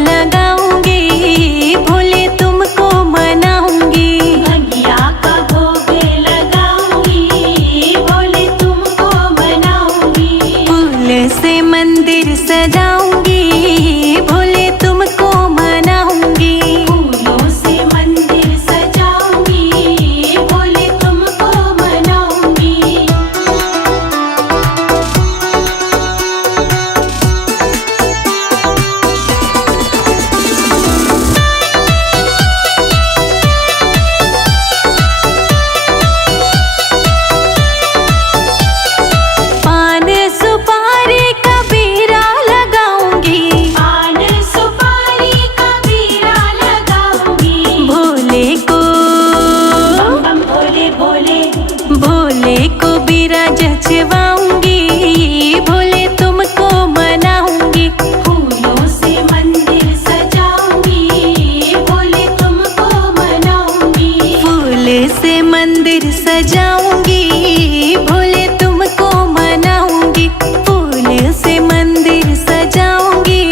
लगाऊंगी, भोले तुमको मनाऊंगी। भंगिया का भोग लगाऊंगी, भोले तुमको मनाऊंगी। फूल से मंदिर सजाऊंगी, भोले तुमको मनाऊंगी। फूलों से मंदिर सजाऊंगी, भोले तुमको मनाऊंगी। पान सुपारी का बीरा लगाऊंगी, पान सुपारी का बीरा लगाऊंगी। भोले को बम बम भोले भोले, भोले को बीरा जचवाऊंगी, भोले तुमको मनाऊंगी। फूलों से मंदिर सजाऊंगी, भोले तुमको मनाऊंगी। फूल से मंदिर सजाऊंगी, भोले तुमको मनाऊंगी। फूल से मंदिर सजाऊंगी,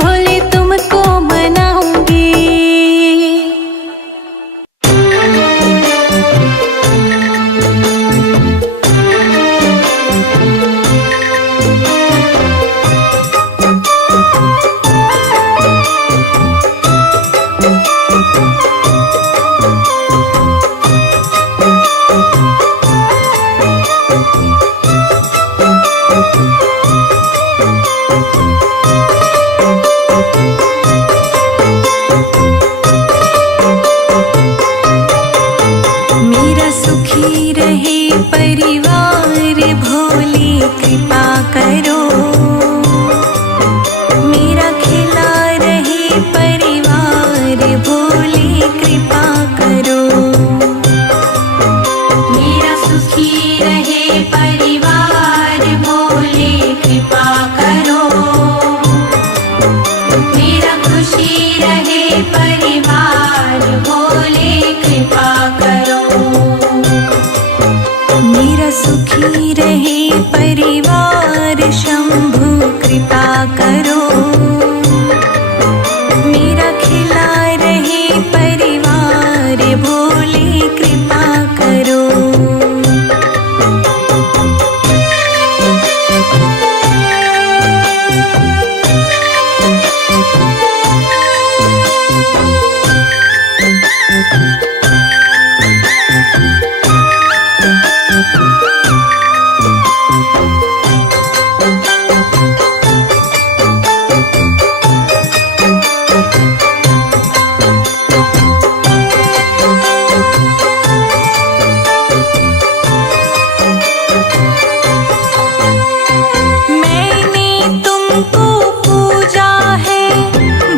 भोले तुमको मनाऊंगी। मेरा सुखी रहे परिवार, भोले कृपा करो। मेरा खिला रहे परिवार, भोले कृपा करो। मेरा सुखी रहे परिवार, भोले कृपा करो। मेरा खुशी रहे परिवार, भोले कृपा करो। मेरा सुखी रहे परिवार, शंभु कृपा करो। मेरा खिला रहे परिवार, भोले कृपा करो। मैंने तुमको पूजा है,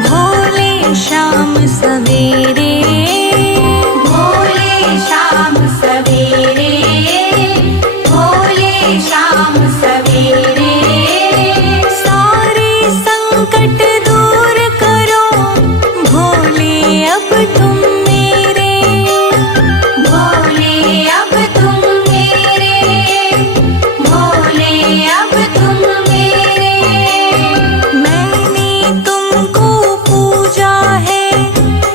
भोले शाम सवेरे। भोले शाम सवेरे, भोले शाम सवेरे। सारे संकट दूर करो, भोले अब तुम मेरे। भोले अब तुम मेरे, भोले अब तुम मेरे। मैंने तुमको पूजा है,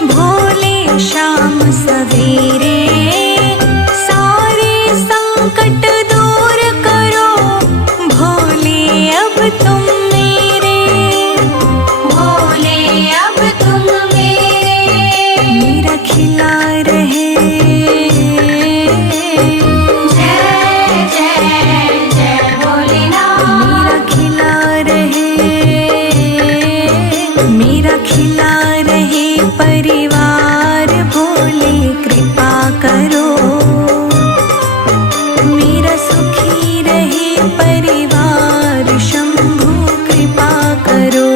भोले शाम सवेरे। सारे संकट दूर करो, भोले अब तुम मेरे। भोले अब तुम मेरे। मेरा खिला रहे, जय जय जय भोलेनाथ। मेरा खिला रहे, मेरा खिला रहे परिवार, भोले कृपा करो। मेरा सुखी रहे परिवार, शंभु कृपा करो।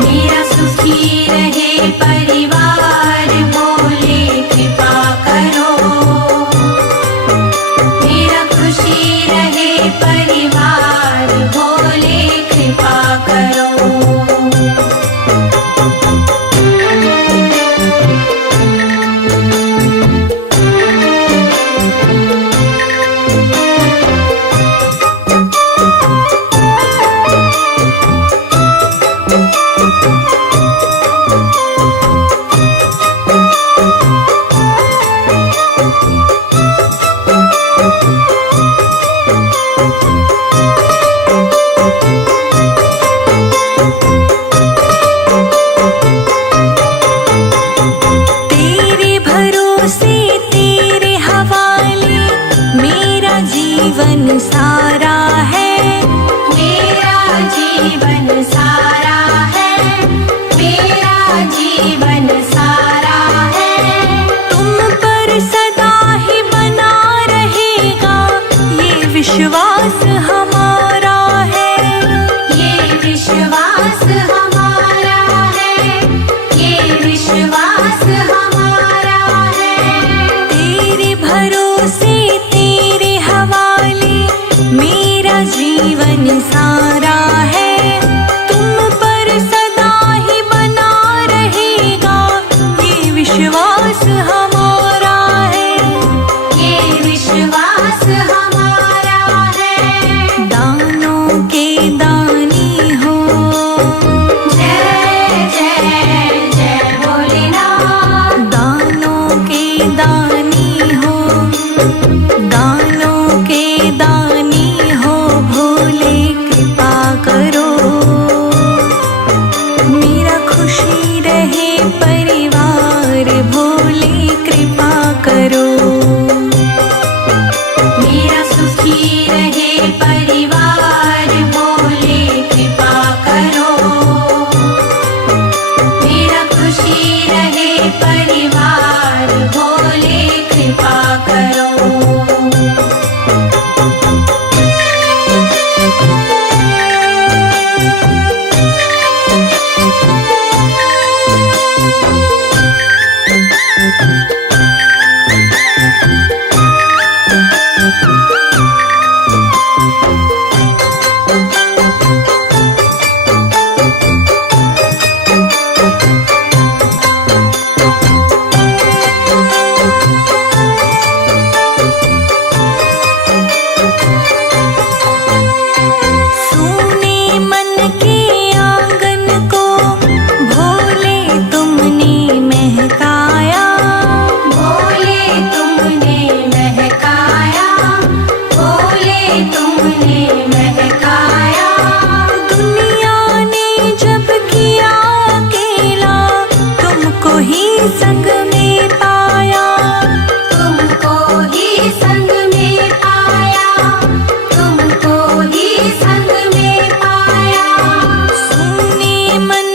मेरा सुखी रहे परिवार, भोले कृपा करो। मेरा खुशी रहे परिवार, भोले कृपा करो।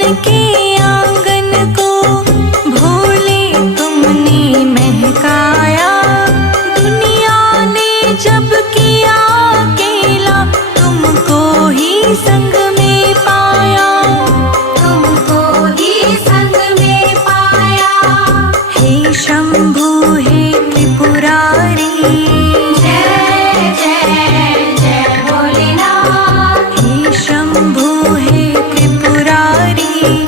के आंगन को भोले तुमने महकाया। दुनिया ने जब किया अकेला तुमको ही संग में पाया। तुमको ही संग में पाया। हे शंभु हे त्रिपुरारी, जय जय जय भोलेनाथ। हे शंभु हे त्रिपुरारी,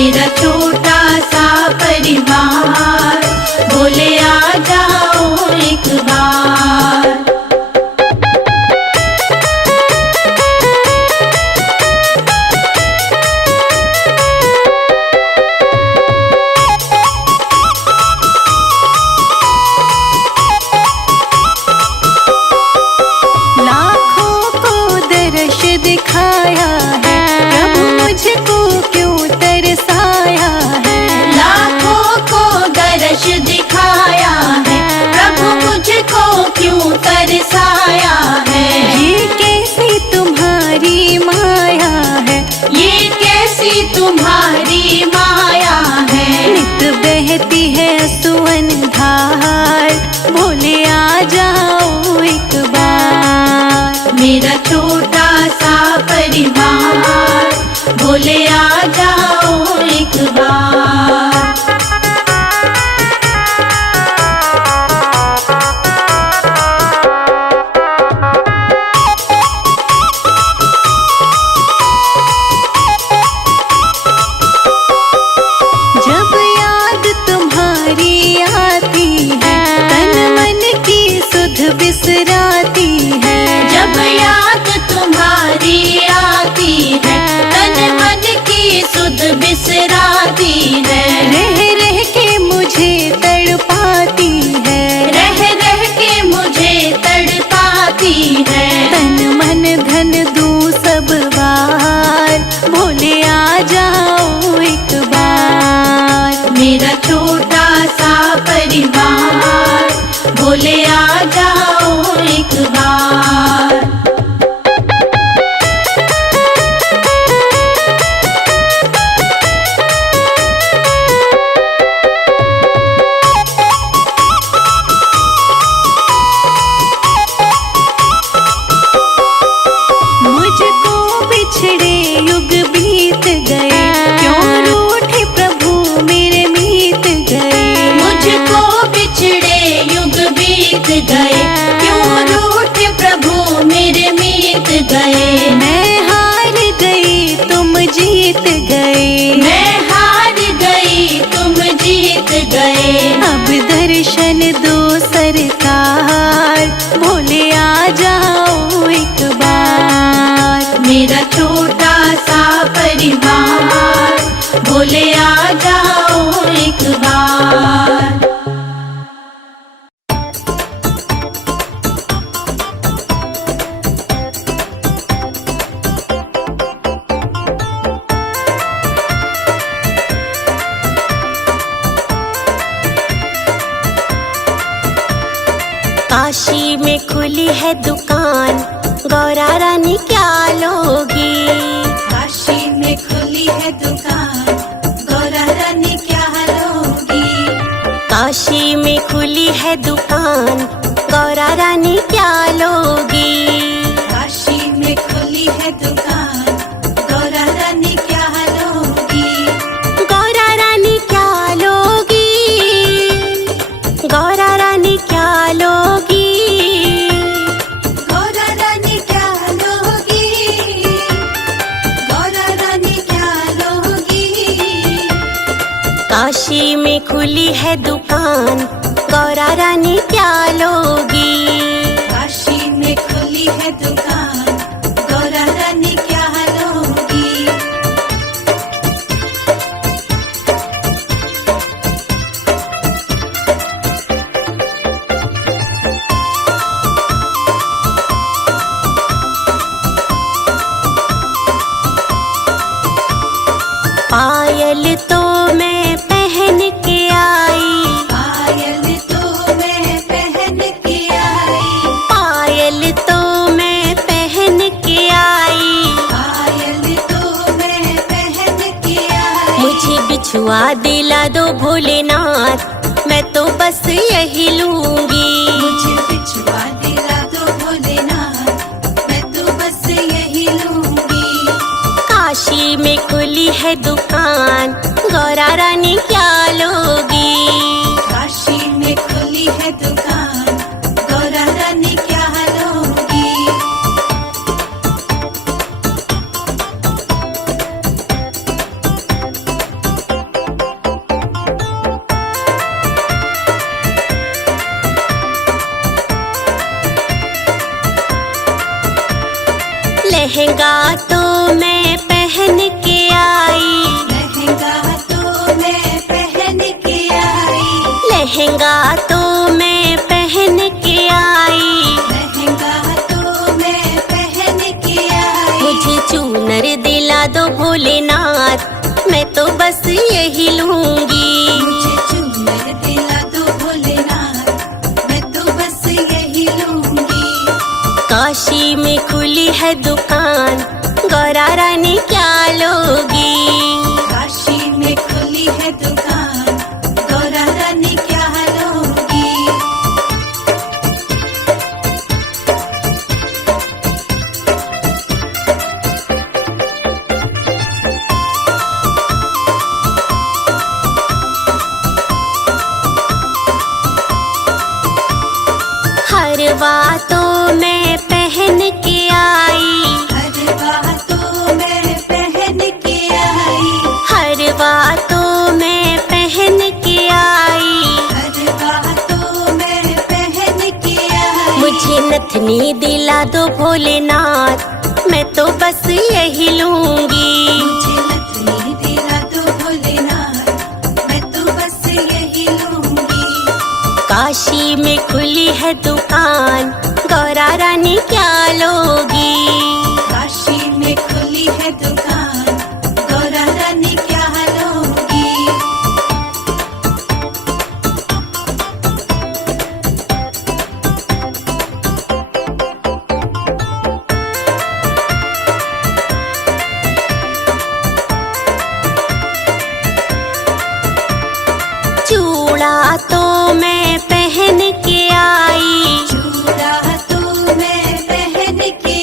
मेरा छोटा सा परिवार, बोले आ जाओ एक बार। लाखों को दर्श दिखाया है, प्रभु मुझको क्यों तरसाया है। लाखों को दर्श दिखाया है, प्रभु मुझको क्यों तरसाया है। ये कैसी तुम्हारी माया है, ये कैसी तुम्हारी माया है। नित बहती है सुवन धार, भोले आ जाओ एक बार। मेरा छोटा सा परिवार, बोले आ जाओ एक बार। जब याद तुम्हारी आती है, तन मन की सुध बिसराती है। जब याद तुम्हारी आती है, तन मन की सुध बिसराती है। रह रह के मुझे तड़पाती है, रह रह के मुझे तड़पाती है। तन मन धन दूं सब बार, भोले आ जाओ एक बार। मेरा छोटा सा परिवार, बोले आ जाओ एक बार। मुझको बिछड़े युग बीत गए, क्यों रूठे प्रभु मेरे मीत गए। मुझको बिछड़े युग बीत गए, क्यों रूठे प्रभु मेरे मीत गए। मैं हार गई तुम जीत गए, मैं हार गई तुम जीत गए। अब दर्शन दो सरकार, भोले आ जाओ एक बार। मेरा छोटा सा परिवार, बोले आ जाओ एक बार। काशी में खुली है दुकान, गौरा रानी क्या लोगी। काशी में खुली है दुकान, गौरा रानी क्या लोगी। काशी में खुली है दुकान, गौरा रानी क्या लोगी। काशी में खुली है दुकान, गौरा रानी क्या लोगी। गौरा रानी क्या लोगी, गौरा रानी क्या लोगी। गौरा रानी क्या लोगी, गौरा रानी क्या लोगी। काशी में खुली है दुकान, गौरा रानी क्या लोगी। काशी में खुली है दुकान, गौरा रानी क्या लोगी। पायल तो मैं पहन के आई, पायल तो मैं पहन के आई। पायल तो मैं पहन के आई। पायल तो मैं पहन के आई। मुझे बिछुआ दिला दो भोलेनाथ, मैं तो बस यही लूंगी। मुझे बिछुआ दिला दो भोलेनाथ, मैं तो बस यही लूंगी। काशी में खुली है दुकान, गौरा रानी क्या लोगी। काशी में खुली है दुकान, गौरा रानी क्या लोगी। लहंगा तो मैं पहन के आई, लहंगा तो मैं पहन के आई, लहंगा तो मैं पहन के आई। लहंगा तो मैं पहन के आई। मुझे चूनर दिला दो भोलेनाथ, मैं तो बस यही लूंगी। मुझे चूनर दिला दो भोलेनाथ, मैं तो बस यही लूंगी। काशी में खुली है दुकान, गौरा रानी क्या लोगी? काशी में खुली है दुकान, गौरा रानी क्या लोगी? हरवा तो मैं पहन के आई, हरवा तो मैं पहन के आई, हरवा तो मैं पहन के आई। हरवा तो मैं पहन के आई। मुझे नथनी दिला दो भोलेनाथ, मैं तो बस यही लूंगी। मुझे नथनी दिला दो भोलेनाथ, मैं तो बस यही लूंगी। काशी में खुली है दुकान, गौरा रानी क्या लोगी? काशी में खुली है दुकान, गौरा रानी क्या लोगी? चूड़ा तो मैं पहन के आई, चूड़ा तो मैं पहन के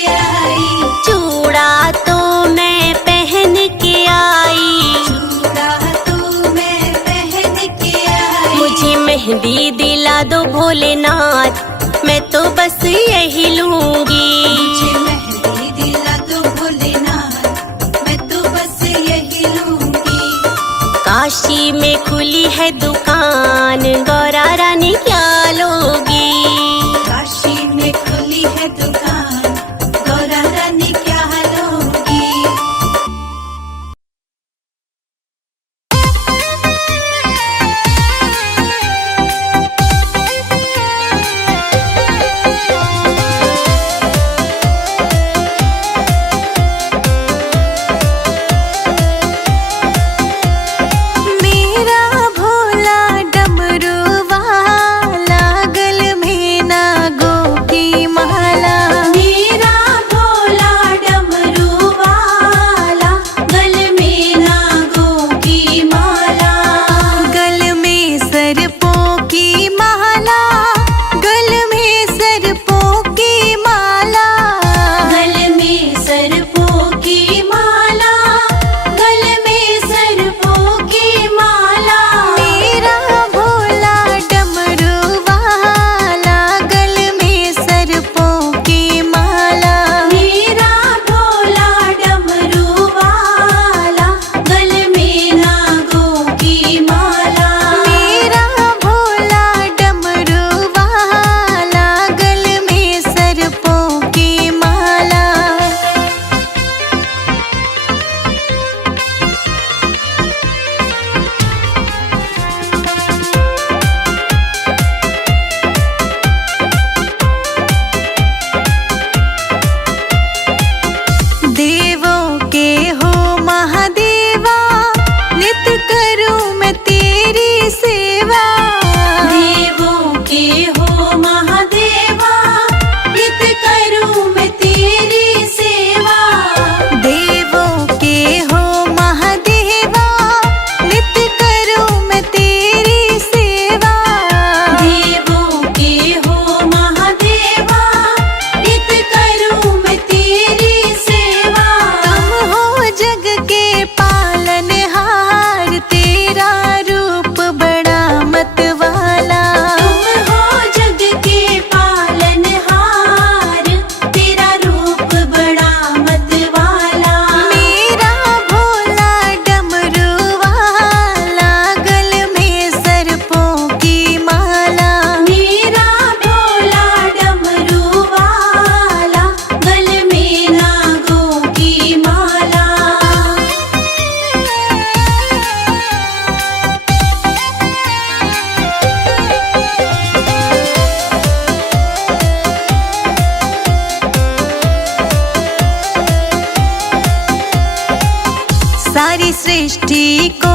सृष्टि को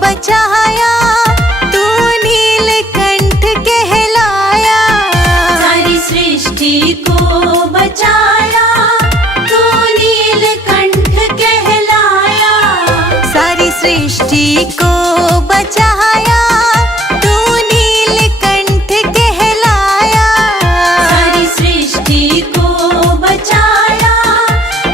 बचाया, तू नीलकंठ कहलाया। सारी सृष्टि को बचाया, तू नीलकंठ कहलाया। सारी सृष्टि को बचाया, तू नीलकंठ कहलाया। सारी सृष्टि को बचाया,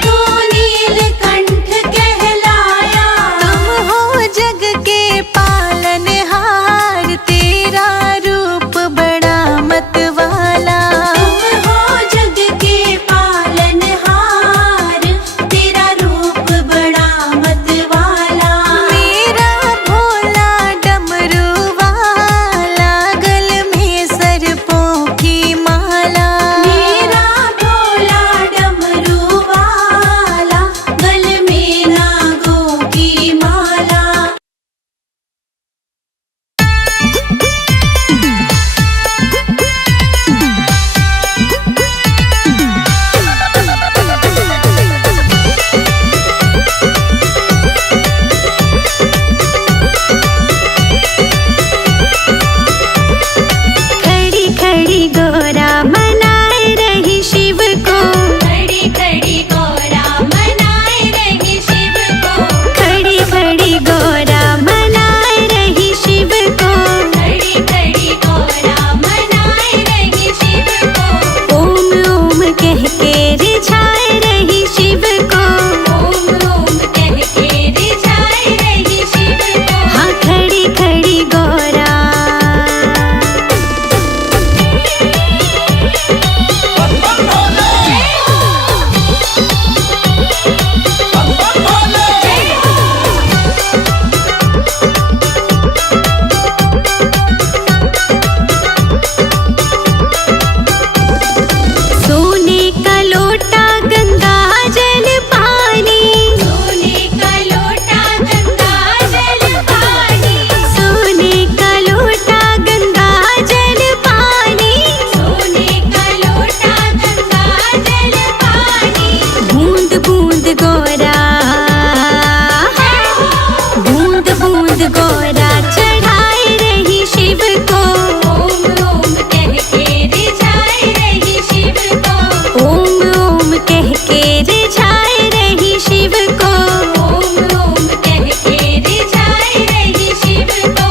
तू नीलकंठ कहलाया। तुम हो जग के पालनहार, तेरा रूप बड़ा मतवाला। तुम हो जग के पालनहार, तेरा रूप बड़ा मतवाला। मेरा भोला डमरू वाला, गल में सर्पों की माला। मेरा भोला डमरू वाला, गल में नागों की माला। खड़ी खड़ी गोरा मनाए रही शिव को। खड़ी खड़ी गोरा मनाए रही शिव को। खड़ी खड़ी गोरा मनाए रही शिव को। खड़ी खड़ी गोरा मनाए रही शिव को। ओम ओम कह के रिझाए रही शिव को। ओम ओम कह के रिझाए रही शिव को। हाँ खड़ी खड़ी गोरा। सोने का लोटा गंगा जल पानी। सोने का लोटा गंगा जल पानी। सोने का लोटा गंगा जल पानी। सोने का लोटा गंगा जल पानी। बूंद बूंद गोरा, बूंद बूंद गोरा चढ़ाए रही शिव को। ओम ओम कह के रिझाए रही शिव को। ओम ओम कह के रिझाए रही शिव को। ओम ओम कह के रिझाए रही शिव को।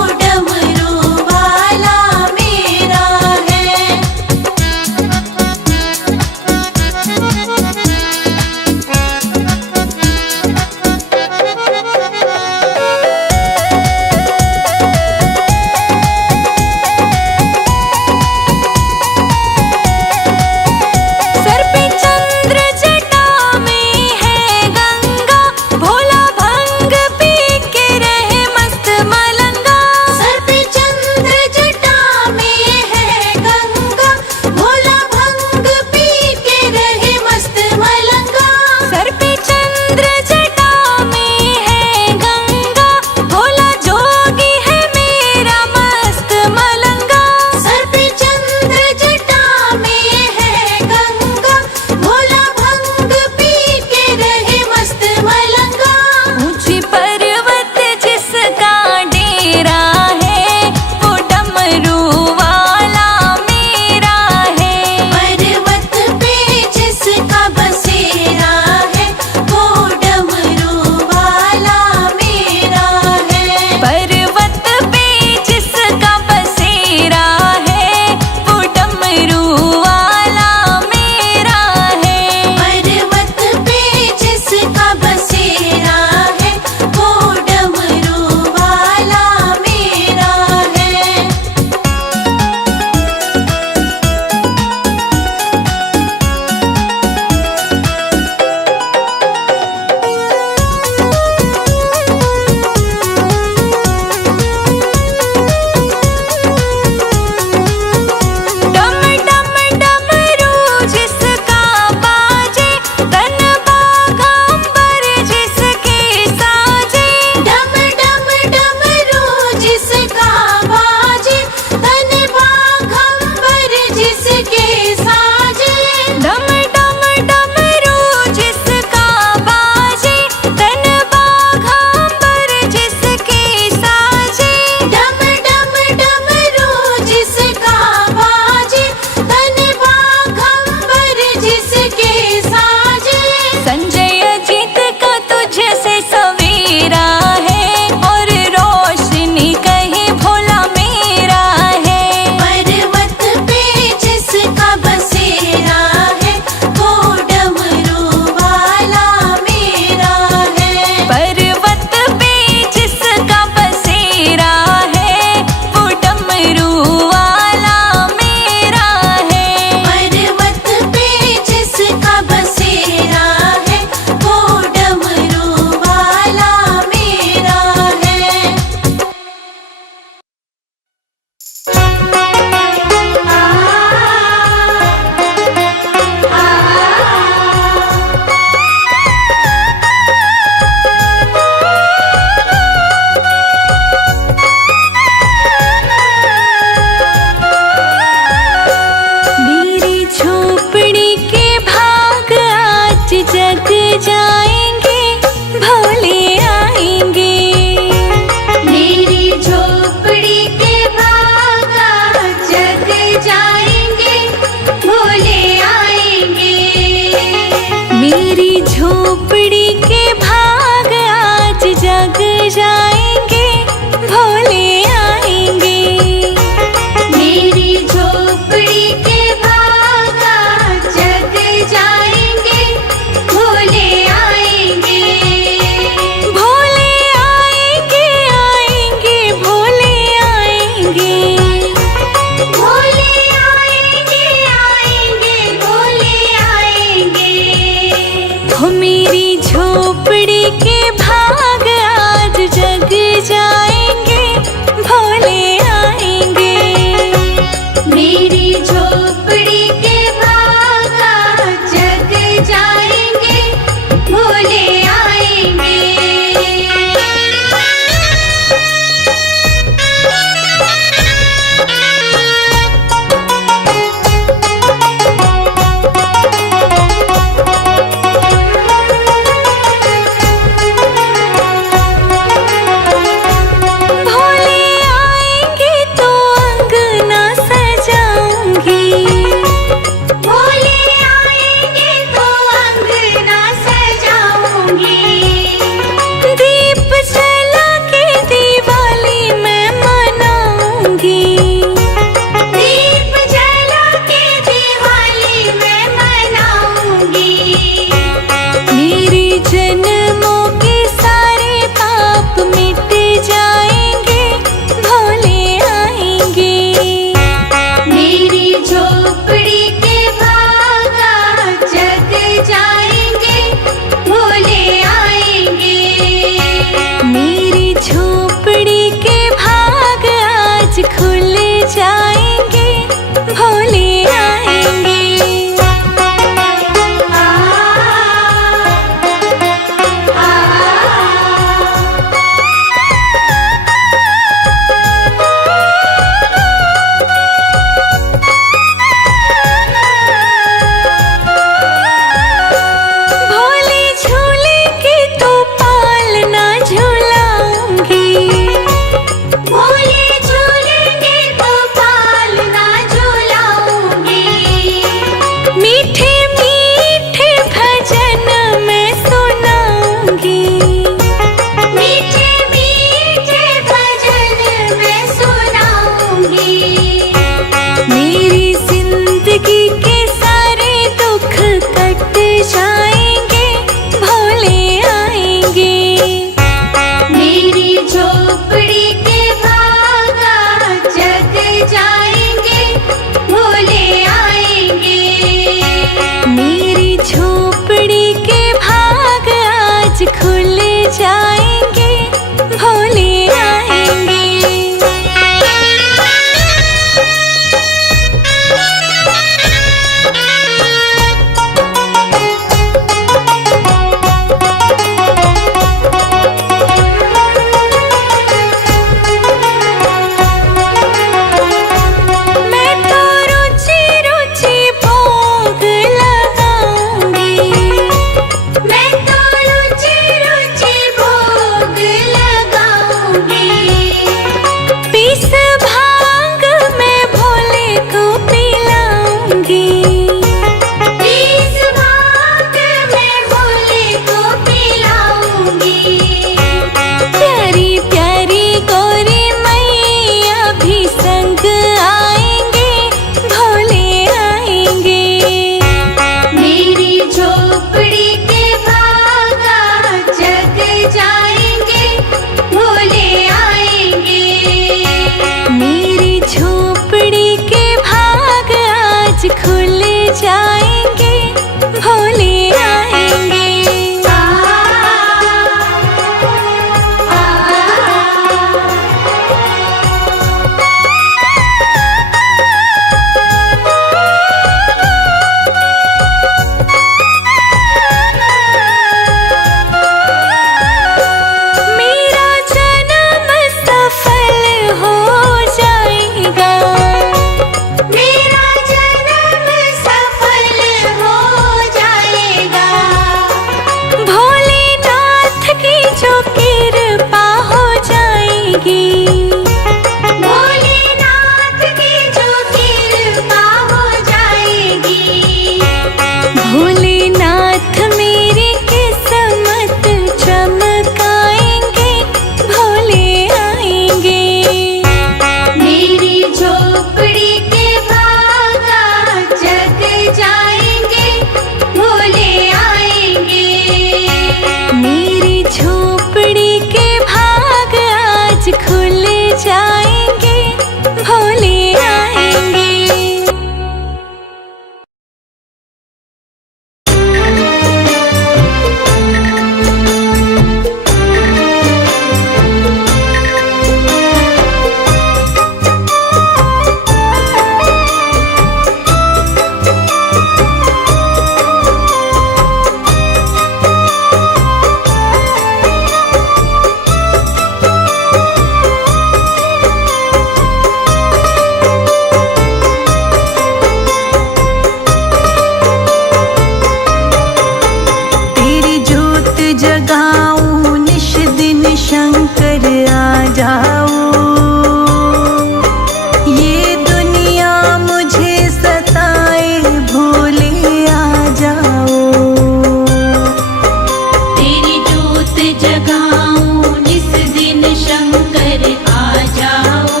शंकर आ जाओ,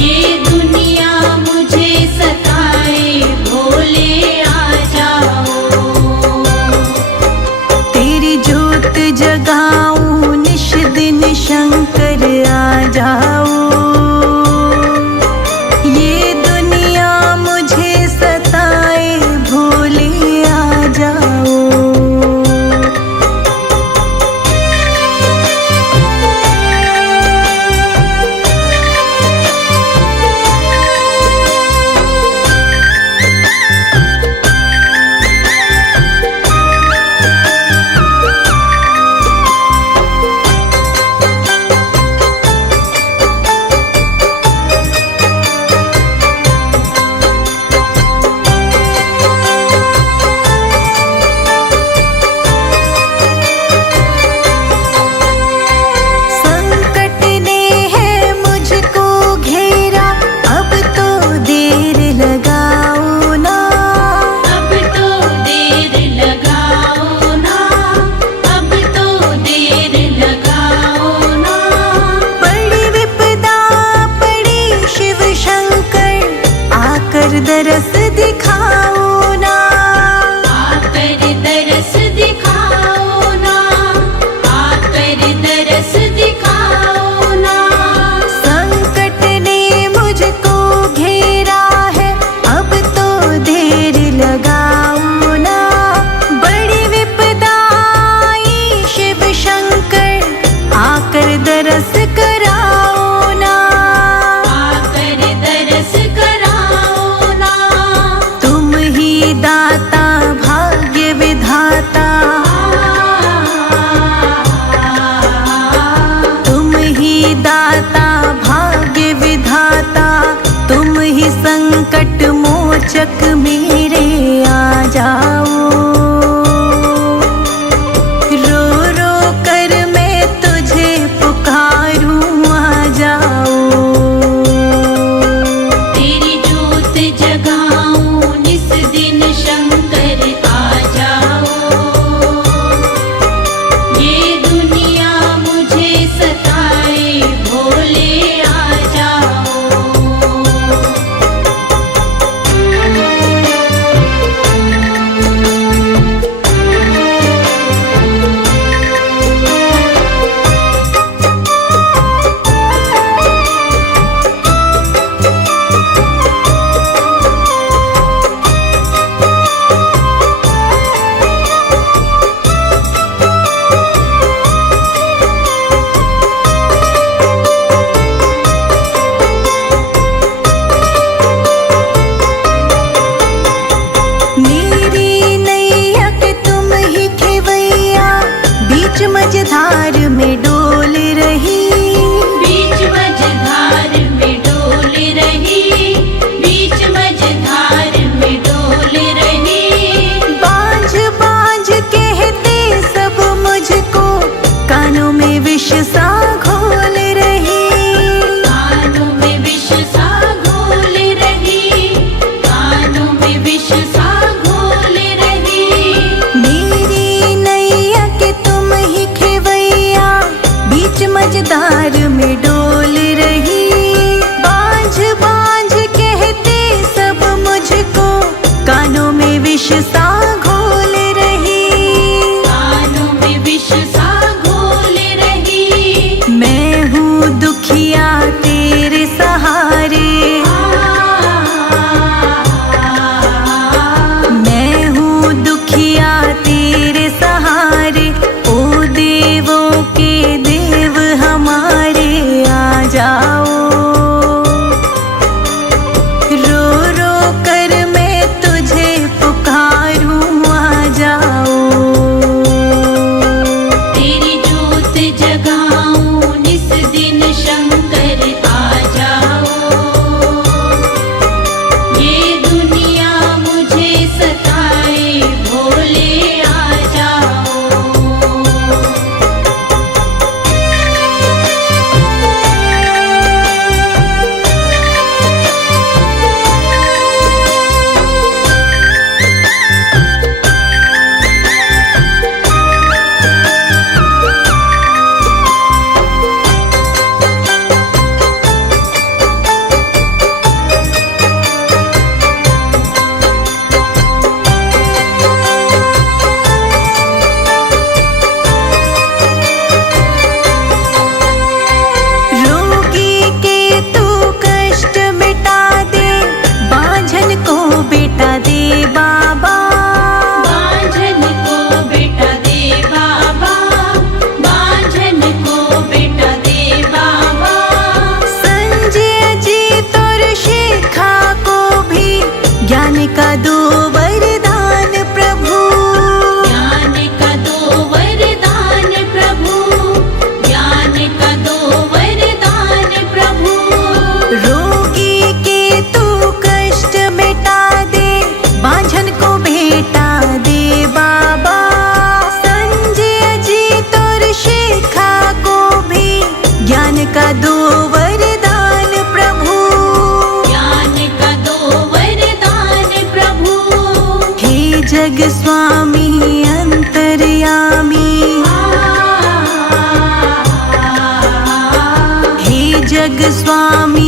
ये दुनिया मुझे सताए भोले आ जाओ। तेरी जोत जगाऊं निश दिन शंकर आ जाओ, ये दुनिया मुझे सताए भोले आ जाओ। दरस दिखाओ ना, आकर दरस दिखाओ ना, आकर दरस दिखाओ ना। संकट ने मुझको घेरा है, अब तो देर लगाओ ना, बड़ी विपदा आई शिव शंकर आकर दरस कराओ ना, आकर दरस दाता भाग्य विधाता, तुम ही दाता भाग्य विधाता, तुम ही संकट मोचक मेरे आ जाओ। रो रो कर मैं तुझे पुकारूं आ जाओ, तेरी जोत जगाऊं निस दिन शंकर आ जाओ, ये दुनिया मुझे सताए भोले आ जाओ। मझधार में डोल रही, बीच मझधार में डोल रही, बीच मझधार में डोल रही। बांझ बांझ कहते सब मुझको, कानों में विष सा घोल रही, कानों में विष सा घोल रही, कानों में विष सा घोल रही। मेरी नैया के तुम ही खेवैया, बीच मझधार में डोल रही। बांझ बांझ कहते सब मुझको, कानों में विष सा घोल रही, कानों में विष सा घोल रही। मैं हूँ दुखिया तेरे सहारे, मैं हूँ दुखिया तेरे सहारे, ओ देवों के देव हमारे। जग स्वामी।